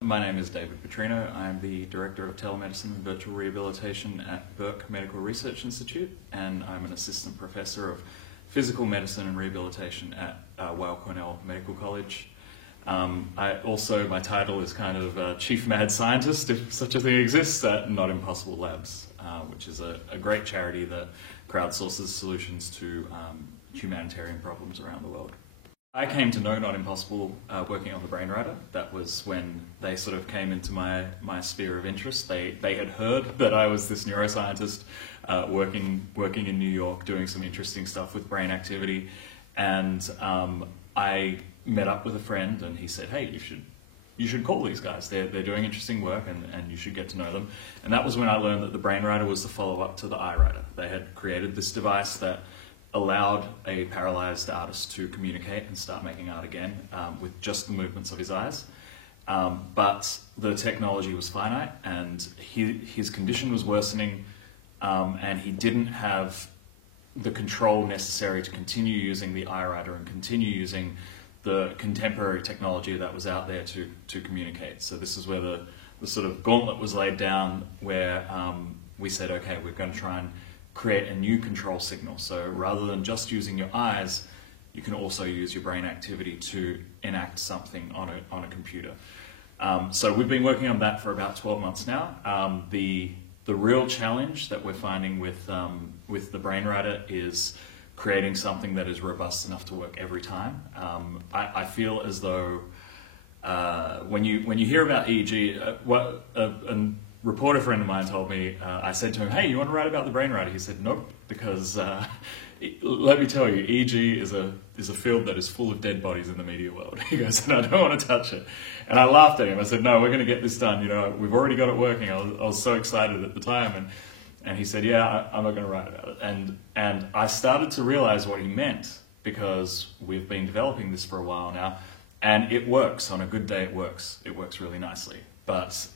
My name is David Petrino. I'm the Director of Telemedicine and Virtual Rehabilitation at Burke Medical Research Institute, and I'm an Assistant Professor of Physical Medicine and Rehabilitation at Weill Cornell Medical College. My title is kind of Chief Mad Scientist, if such a thing exists, at Not Impossible Labs, which is a great charity that crowdsources solutions to humanitarian problems around the world. I came to know Not Impossible working on the Brainrider. That was when they sort of came into my sphere of interest. They had heard that I was this neuroscientist working in New York, doing some interesting stuff with brain activity, and I met up with a friend, and he said, "Hey, you should call these guys. They're doing interesting work, and you should get to know them." And that was when I learned that the Brainrider was the follow-up to the iRider. They had created this device that allowed a paralyzed artist to communicate and start making art again with just the movements of his eyes. But the technology was finite, and his condition was worsening, and he didn't have the control necessary to continue using the iRider and continue using the contemporary technology that was out there to communicate. So this is where the sort of gauntlet was laid down, where we said, okay, we're going to try and create a new control signal. So rather than just using your eyes, you can also use your brain activity to enact something on a computer. So we've been working on that for about 12 months now. The real challenge that we're finding with the Brainrider is creating something that is robust enough to work every time. I feel as though when you hear about EEG, a reporter friend of mine told me, I said to him, "Hey, you want to write about the Brainrider?" He said, "Nope, because let me tell you, EEG is a field that is full of dead bodies in the media world." He goes, "And I don't want to touch it." And I laughed at him. I said, "No, we're going to get this done. You know, we've already got it working." I was so excited at the time, and he said, "Yeah, I'm not going to write about it." And I started to realize what he meant, because we've been developing this for a while now, and it works. On a good day, it works. It works really nicely. But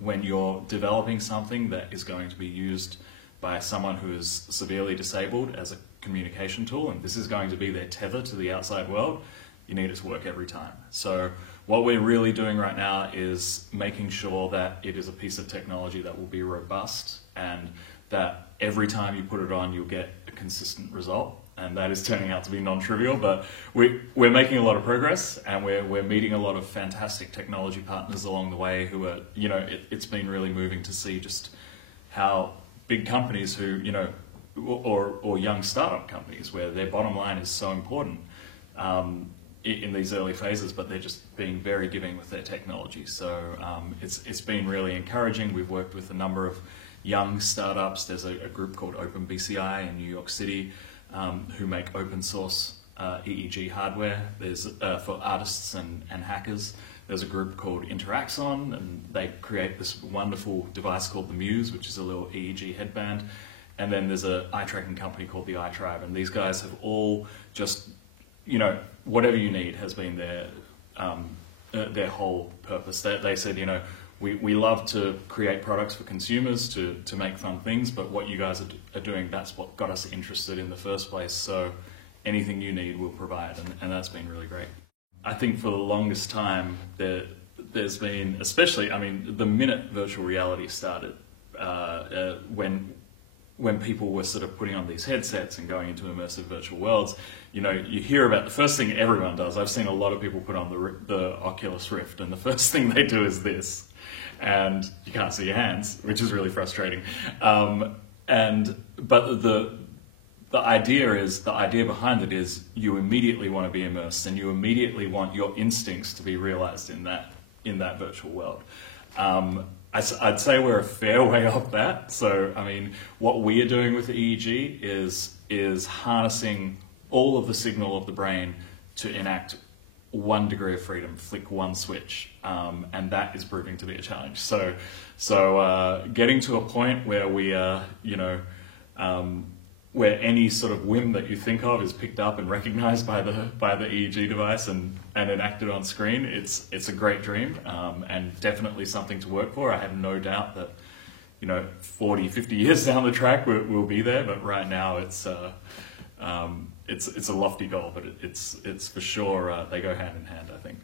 when you're developing something that is going to be used by someone who is severely disabled as a communication tool, and this is going to be their tether to the outside world, you need it to work every time. So what we're really doing right now is making sure that it is a piece of technology that will be robust, and that every time you put it on, you'll get a consistent result. And that is turning out to be non-trivial, but we're making a lot of progress, and we're meeting a lot of fantastic technology partners along the way who are, you know, it's been really moving to see just how big companies who, you know, or young startup companies where their bottom line is so important in these early phases, but they're just being very giving with their technology. So it's been really encouraging. We've worked with a number of young startups. There's a group called OpenBCI in New York City, who make open source EEG hardware. There's for artists and hackers. There's a group called Interaxon, and they create this wonderful device called the Muse, which is a little EEG headband. And then there's an eye tracking company called the iTribe, and these guys have all just, you know, whatever you need has been their whole purpose. They said, you know, we love to create products for consumers to make fun things, but what you guys are doing, that's what got us interested in the first place. So anything you need, we'll provide, and that's been really great. I think for the longest time, there's been, especially, I mean, the minute virtual reality started, when people were sort of putting on these headsets and going into immersive virtual worlds, you know, you hear about the first thing everyone does. I've seen a lot of people put on the Oculus Rift, and the first thing they do is this. And you can't see your hands, which is really frustrating. But the idea behind it is you immediately want to be immersed, and you immediately want your instincts to be realized in that virtual world. I'd say we're a fair way off that. So, I mean, what we are doing with the EEG is harnessing all of the signal of the brain to enact 1 degree of freedom, flick one switch, and that is proving to be a challenge. So getting to a point where we are, you know, where any sort of whim that you think of is picked up and recognized by the EEG device and enacted on screen, it's a great dream, and definitely something to work for. I have no doubt that, you know, 40, 50 years down the track we'll be there, but right now it's it's a lofty goal, but it's for sure they go hand in hand, I think.